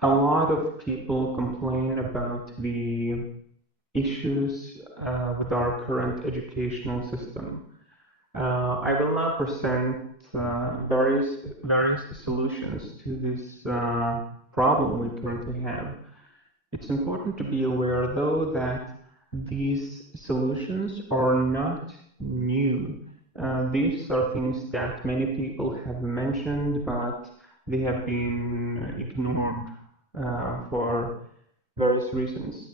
A lot of people complain about the issues with our current educational system. I will now present various solutions to this problem we currently have. It's important to be aware, though, that these solutions are not new. These are things that many people have mentioned, but they have been ignored for various reasons.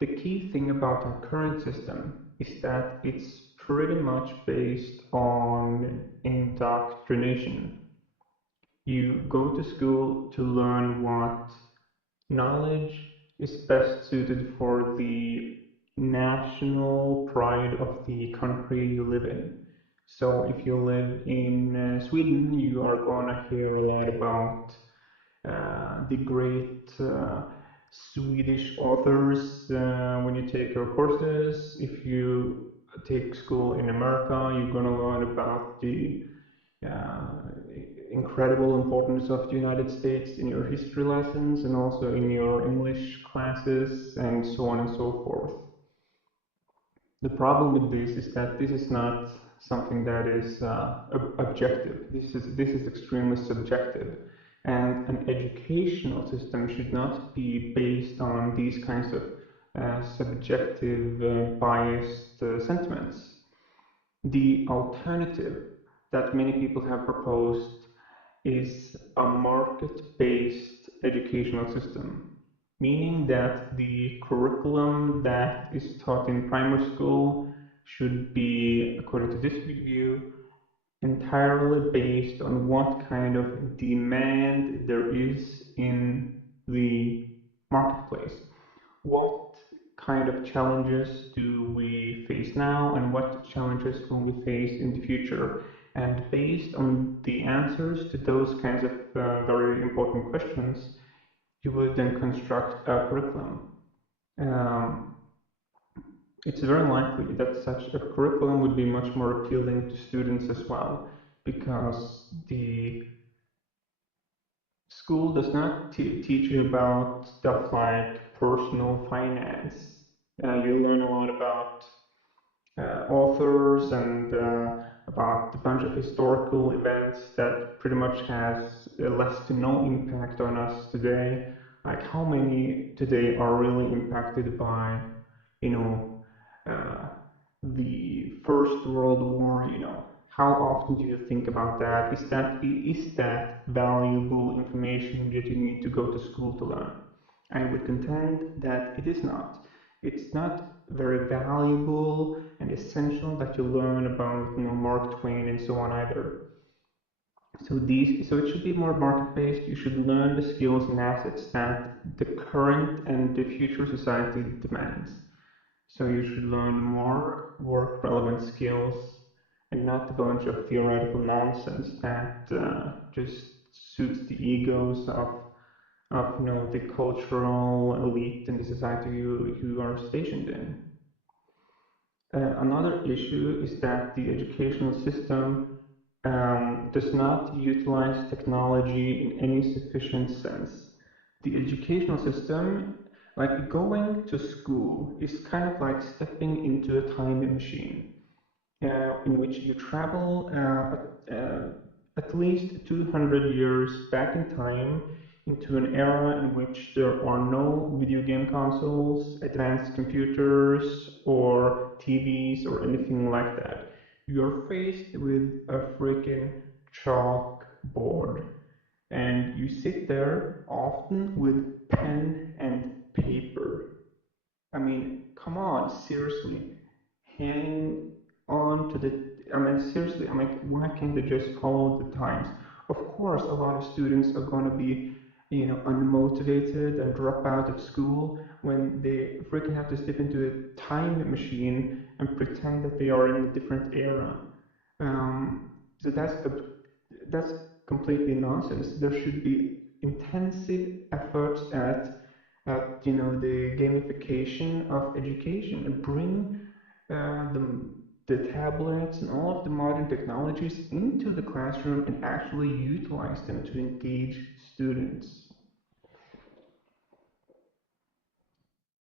The key thing about our current system is that it's pretty much based on indoctrination. You go to school to learn what knowledge is best suited for the national pride of the country you live in. So if you live in Sweden, you are gonna hear a lot about the great Swedish authors when you take your courses. If you take school in America, you're gonna learn about the uh, incredible importance of the United States in your history lessons and also in your English classes and so on and so forth. The problem with this is that this is not something that is objective. This is extremely subjective, and an educational system should not be based on these kinds of subjective, biased sentiments. The alternative that many people have proposed is a market-based educational system, meaning that the curriculum that is taught in primary school should be, according to this view, entirely based on what kind of demand there is in the marketplace. What kind of challenges do we face now, and what challenges will we face in the future? And based on the answers to those kinds of very important questions, you would then construct a curriculum. Um, it's very likely that such a curriculum would be much more appealing to students as well, because the school does not teach you about stuff like personal finance. You learn a lot about authors and about a bunch of historical events that pretty much has less to no impact on us today. Like how many today are really impacted by, you know, uh, the First World War, how often do you think about that? Is that valuable information that you need to go to school to learn? I would contend that it is not. It's not very valuable and essential that you learn about, Mark Twain and so on either. So it should be more market-based. You should learn the skills and assets that the current and the future society demands. So you should learn more work-relevant skills and not a bunch of theoretical nonsense that just suits the egos of the cultural elite in the society you are stationed in. Another issue is that the educational system does not utilize technology in any sufficient sense. The educational system, like going to school, is kind of like stepping into a time machine in which you travel uh, at least 200 years back in time into an era in which there are no video game consoles, advanced computers, or TVs, or anything like that. You're faced with a freaking chalkboard, and you sit there often with pen and paper. I mean, come on, seriously, hang on to the. I mean, seriously, I'm like, why can't they just follow the times? Of course, a lot of students are gonna be, unmotivated and drop out of school when they freaking have to step into a time machine and pretend that they are in a different era. Um, so that's completely nonsense. There should be intensive efforts at the gamification of education and bring the tablets and all of the modern technologies into the classroom and actually utilize them to engage students.